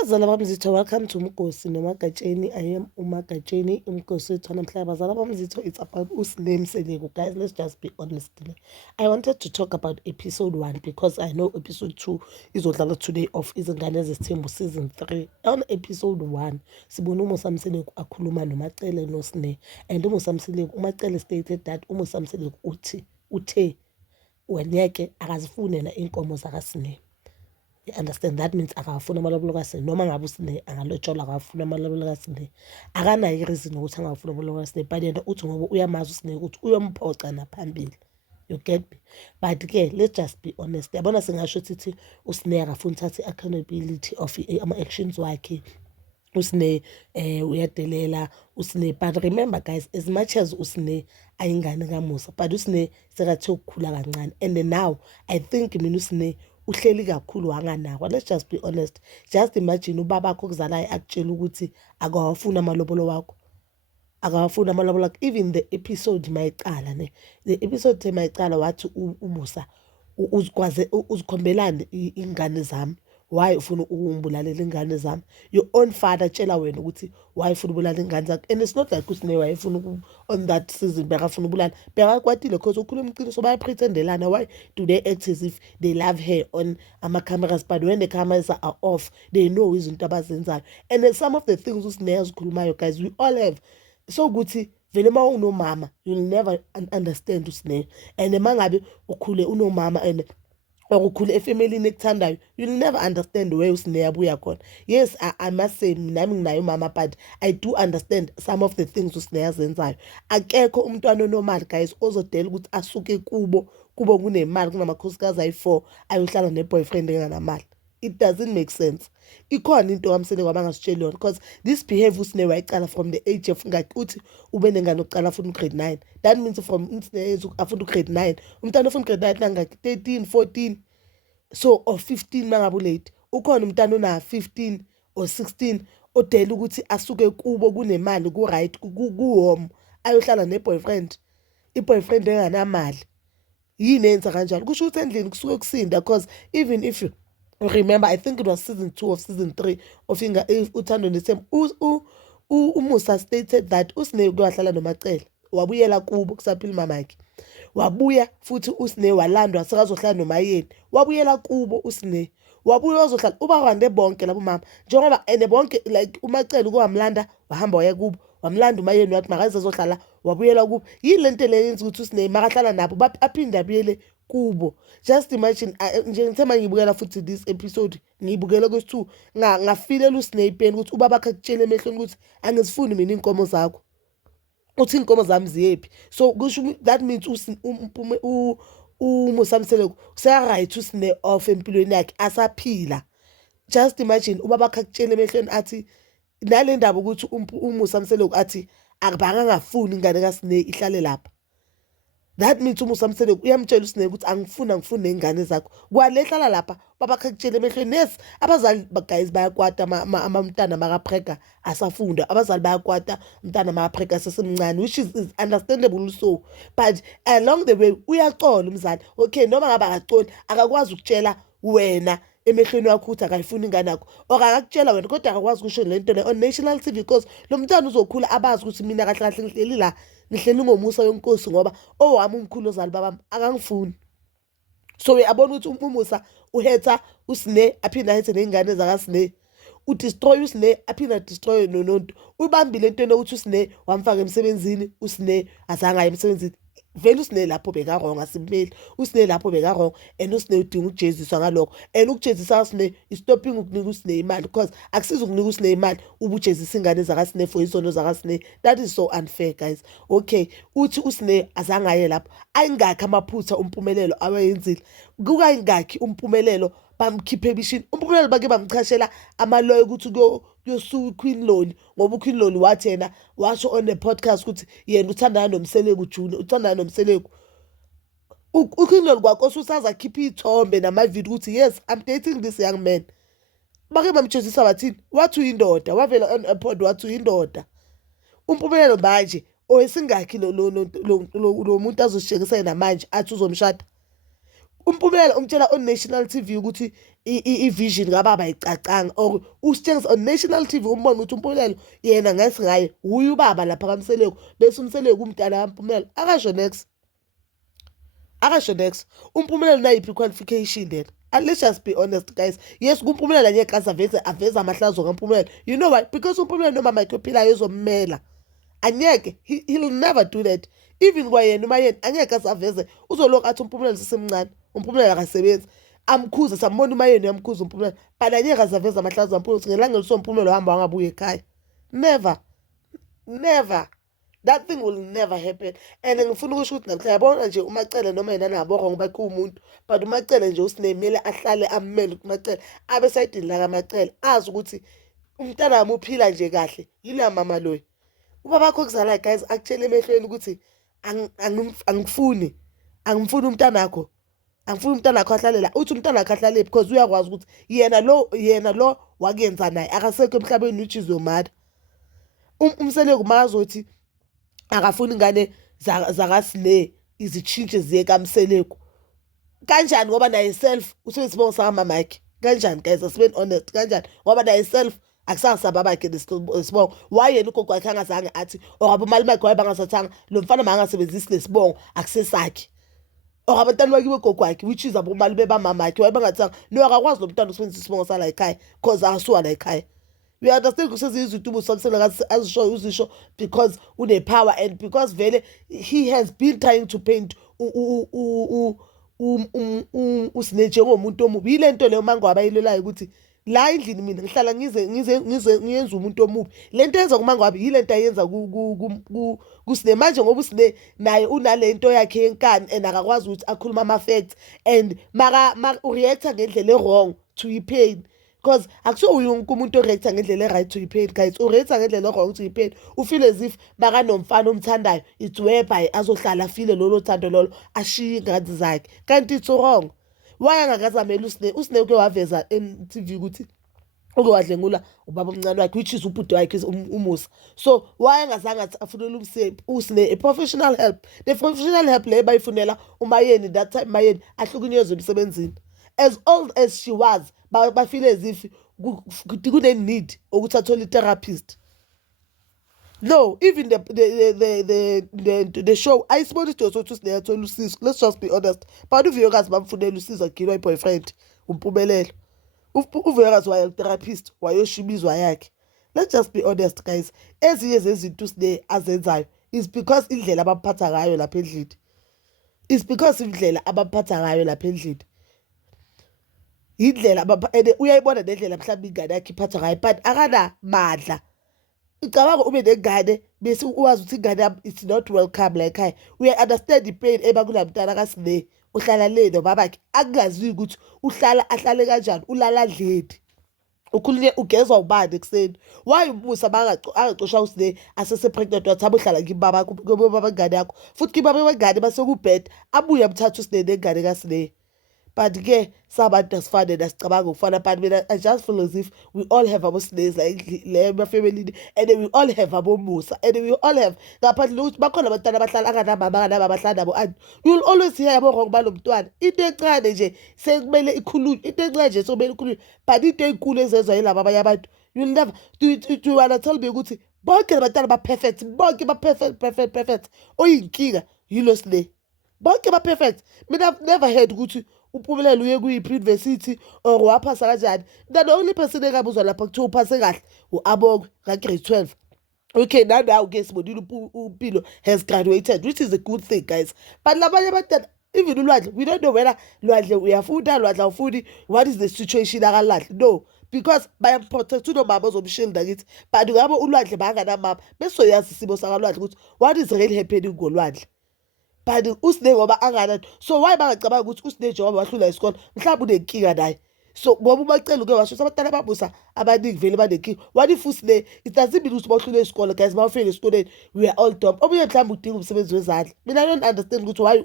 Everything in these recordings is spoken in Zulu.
Abazali bamzitho, welcome to Mkosi Nomagatsheni. I am uMagatsheni, Mkosi wethu namhlanje. Abazali bamzitho, it's about uSihle Mseleko. Guys, let's just be honest. I wanted to talk about episode 1 because I know episode 2 izodlala today of Izingane Ezithembu season 3. On episode 1, sibona uMusa Mseleko akhuluma noMacele noSihle. And uMusa Mseleko, uMacele stated that uMusa Mseleko uthe wengeke akazifunela inkomo zakaSihle. You understand? That means akafuna amalobolo kaSihle noma ngabe uSihle angalotsholwa akafuna amalobolo kaSihle. Akanayo ireason ukuthi angafuna amalobolo kaSihle, but yena uthi ngoba uyamazi uSihle ukuthi uyomphoca naphambili. You get me? But ke let's just be honest. Yabona singasho ukuthi uSihle akafuna uthatha accountability of ama-actions wakhe. USihle uyadelela uSihle, but remember guys, as much as uSihle ayingane kaMusa, but uSihle sekathe ukukhula kancane, and now I think mina uSihle uhleli kakhulu wanganakwa. Let's just be honest. Just imagine ubaba wakho okuzalayo akutshela ukuthi akawafuna amalobolo wakho, akawafuna amalobolo wakho. Even the episode mayicala the episode mayicala wathi uMusa uzikhombelani ingane zami, why ufuna ukungibulalela ingane zami? Your own father tshela wena ukuthi why ufuna ubulala ingane zakho. And it's not like uSihle wayefuna on that season bekafuna ubulala, bekakwatile because ukhuluma iqiniso, bayapretendelana. Why do they act as if they love her on ama-cameras, but when the cameras are off they know izinto abazenzayo? And then some of the things uSihle azikhulumayo guys, we all have. So ukuthi vele ma unomama you'll never understand uSihle, and mangabe ukhule unomama and okukhulu efamilini ekuthandayo, you'll never understand where uSihle abuya khona. Yes, I must say nami nginayo mama, but I do understand some of the things uSihle azenzayo. Akekho umntwana onormal guys ozodela ukuthi asuke kubo kunemali kunamakhosikazi ayi-4 ayohlala ne-boyfriend enganamali. It doesn't make sense. Ikhona into kaMseleko abangasitsheli yona, because this behavior uSihle wayicala from the age of uthi ube nengane oqala afuna grade 9. That means from afuna grade 9, umntwana ofuna grade 9 nangaki 13, 14 so or 15 mangabe late. Ukhona umntwana ona 15 or 16 odela ukuthi asuke kubo kunemali ku-right ku-home ayohlala ne-boyfriend, i-boyfriend enganamali. Yini enza kanjalo? Kusho ukuthi endlini kusuke kusinda, because even if you remember, I think it was season 2 of season 3 of Uthando Nethemba, uMusa stated that uSihle kuyohlala noMacele, wabuyela kubo kusaphila mamakhe. Wabuya futhi uSihle walandwa sekazohlala noMayeni, wabuyela kubo uSihle, wabuya wazohlala ubakwande bonke labo mama, njengoba ene bonke like uMacele ukwamlanda wahamba waya kubo, wamlanda uMayeni wathi makaze azohlala, wabuyela kubo. Yini lento le yenza ukuthi uSihle makahlala nabo aphinde abuyele kubo? Just imagine. Nje ngithema ngibukela futhi this episode, ngibukela kwesi-2 ngafilela uSihle ipeni ukuthi ubaba wakhe akutshele emehlweni ukuthi angizifuni mina inkomo zakho, uthi inkomo zami ziyephi. So kusho that means uMusa Mseleko seka-right uSihle off empilweni yakhe asaphila. Just imagine ubaba wakhe akutshele emehlweni athi nale ndaba ukuthi uMusa Mseleko athi akangafuni ingane kaSihle ihlale lapha. That means uMusa Mseleko uyamtshela uSihle ukuthi angifuni nezingane zakho, kwalehlala lapha baba akutshele emehlweni. Yes, abazali guys bayakwata amamntana makaprega asafunda, abazali bayakwata umntana makaprega asesemncane, which is understandable so, but along the way uyacola umzali. Okay, noma ngabe akacoli akakwazi ukutshela wena emehlweni wakho ukuthi akayifuni ingane yakho, or akakutshela wena kodwa akakwazi ukusho lento le on national TV, because lo mntana uzokhula abazi ukuthi mina kahle kahle ngihleli la, ngihleli ngomusa wenkosi ngoba owami umkhulu ozali babami akangifuni. So uyabona ukuthi uMusa uhetha uSihle aphinda hethe nezingane zakaSihle, udestroy uSihle aphinda destroy nononto. Ubambile into enokuthi uSihle wamfaka emsebenzini, uSihle azange aye emsebenzini. Vele uSihle lapho beka-wrong, asimeli uSihle lapho beka-wrong, and uSihle udinga ukujeziswa ngalokho. And ukujeziswa kaSihle is-stopping ukunika uSihle imali, because akusiza ukunika uSihle imali ubujezisa ingane zakaSihle for izono zakaSihle. That is so unfair guys. Okay, uthi uSihle azange aye lapho, ayingakhi amaphutha umpumelelo awayenzile, kukayingakhi umpumelelo bamkhiphe ebishini. Umpumelelo bake bamchashela amaloyo ukuthi kuyosuka uQueen Loli, ngoba uQueen Loli wathi yena washo on the podcast ukuthi yena uthandana noMseleko Junior, uthandana noMseleko. uQueen Loli kwakose usazakhipha iy'thombe namavidiyo ukuthi yes, I'm dating this young man. Bake bamjezisa bathini, wathi uyindoda, wavela on a pod wathi uyindoda. Umpumelelo manje oyesingakhi lo muntu azosishekisa yena manje athi uzomshada. Umphumela umtshela on national TV ukuthi i-vision kababa ayicacanga, or usitshengisa on national TV umbone ukuthi uMpumelelo yena ngasi ngaye uye ubaba lapha kaMseleko, bese uMseleko umntana kaMpumelelo akasho next. UMpumelelo nayiphi qualification then? And let's just be honest, guys. Yes, kuMpumelelo angeke aveza amahlazo kaMpumelelo. You know why? Because uMpumelelo nomama yakhe ophilayo ezommela. Angeke, he'll never do that. Even kwayena uma yena angeke asaveze uzoloku athi uMpumelelo sisemncane, uMpumelelo akasebenzi, amkhuza sambona uma yena uyamkhuza uMpumelelo, but angeke asaveza amahlazo kaMpumelelo ngelanga lisoMpumelelo hamba wangabuye ekhaya. Never. That thing will never happen. And ngifuna ukusho ukuthi namhla yabona nje uMacele noma yena nabonga ngoba kuwumuntu, but uMacele nje usinemele ahlale amele ukuthi uMacele abe sayidini la kaMacele azi ukuthi umntana wami uphila nje kahle yila mama loyo. Ubaba wakho kuzala guys akutshela emehlweni ukuthi angimfuni umntana wakho. Angifuni umntana wakho ahlale la. Uthi umntana wakho ahlale because uyakwazi ukuthi yena lo wakuyenza naye akasekho emhlabeni, which is your mother. Umseleko makazothi akafuni ingane zakasine izitshintshe ziye kaMseleko. Kanjani ngoba naye self usebenzisibongo sakamama yakhe? Kanjani guys, asibeni honest, kanjani ngoba naye self akusasaba bakhe lesibongo? Why yena ugogo wakhe angazange athi or abomali bakhe wayebangasathanga lo mfana mangasebenzisi lesibongo akusesakhe? Or abantwana bakiwe ugogo wakhe which is abomali bebamama yakhe wayebangathanga no akakwazi lo mntwana usebenzisa isibongo sala ekhaya because akasuka la ekhaya. We understand ukuthi uSamsela azisho uzisho because une-power and because vele he has been trying to paint uSine njengomuntu omubi. Yile nto leyo mango abayilelayo ukuthi la endlini mina ngihlala ngiyenza umuntu omubi. Le nto yenza kumango abi yile nto ayenza kuSine manje ngoba uSine naye unale nto yakhe yenkani and akakwazi ukuthi akhuluma ama-facts and ureacta ngendlela e-wrong to i-pain. Because akusiwo wonke umuntu oreacta ngendlela e-right to i-pain guys, ureacta ngendlela e-wrong to i-pain. Ufeel as if makanomfana omthandayo it's whereby azohlala afile lolo thando lolo ashiye ingadi zakhe, kanti it's wrong. Why angakazamela uSine uke waveza em-TV ukuthi uke wadlengula ubaba omncane wakhe which is ubhuti wakhe uMusa. So why angazange afunele uSine a professional help? The professional help le bayifunela uMayeni that time Mayeni ahlukunyezwe emsebenzini. As old as she was, bafeel as if couldn't need ukuthi athole therapist. No, even the show ayisibona isidingo sokuthi uSine athole usizo. Let's just be honest. But uVuyokazi bamfunela usizo agilwa i-boyfriend uMpumelelo. uVuyokazi waya therapist wayoshibizwa yakhe. Let's just be honest guys. Ezinye zezinto uSine azenzayo is because indlela abaphatha ngayo lapha endlini. It's because indlela abaphatha ngayo lapha endlini. Indlela uyayibona nendlela mhlawumbe ingane yakhe iphatha ngayo but akana madla. Icabanga ube nengane bese uwazi ukuthi ingane yami it's not welcome la ekhaya. Uya-understand i-pain ebakula mntana kaSine uhlala le nobabakhe akungaziwi ukuthi ahlale kanjani, ulala ndledi, ukhulule ugezwa ubani ekuseni. Why uMusa angacosha uSine asese-pregnant wathi abuhlala kubaba ngane yakho futhi kibaba wengane basekubheda abuye amthatha uSine nengane kaSine. But-ke sabantu asifane nasicabanga ukufana, but mina I just feel as if we all have abo-Sines like le family and then we all have abo-Musa and then we all have ngaphandle ukuthi bakhona abantwana abahlala anganamama abahlala nabo. You will always hear abo-wrong balo mntwana. Into encane nje sekumele ikhulunywe, into encane nje sekumele ikhulunywe, but into enkulu ezenzwa yilabo abanye abantu you will never do wanna tell me ukuthi bonke abantwana ba-perfect, bonke ba-perfect oyinkinga yilo Sine. Bonke ba-perfect. Mina I've never heard ukuthi uPhumelelo uye kwi-university or waphasa kanjani. The only person engabuzwa lapha kuthiwa uphase kahle u-Abongwe ka-grade 12. Okay, now-ke sibonile uMpilo has graduated, which is a good thing guys. But labanye abantwana even uLwandle, we don't know whether Lwandle uyafunda Lwandle awufundi, what is the situation akaLwandle. No, because bayamprotect unomama ozomshielda kithi, but ngabe uLwandle banganamama bese uyazi isimo sakaLwandle ukuthi what is really happening ngoLwandle. But uSine ngoba anganani, so why bangacabanga ukuthi uSine njengoba wahlula isikole mhlawumbe unenkinga naye. So ngoba uMacele uke washo abantwana ababusa abaningi vele banenkinga. What if uSine it doesn't mean ukuthi bawuhlule isikole guys, bawufile esikoleni we are all dumb. Omunye mhlawumbe udinga umsebenzi wezandla. Mina I don't understand ukuthi why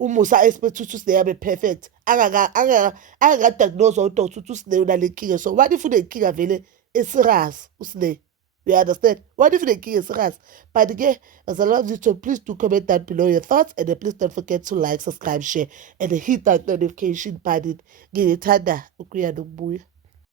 uMusa expect ukuthi uSine abe perfect angakadiagnoswa udoktor ukuthi uSine unale nkinga. So what if unenkinga vele eserious uSine? You understand? What if the king is serious? But again, as I love you, please do comment down below your thoughts, and then please don't forget to like, subscribe, share, and hit that notification button. Ngiyithanda ukuya nokubuya.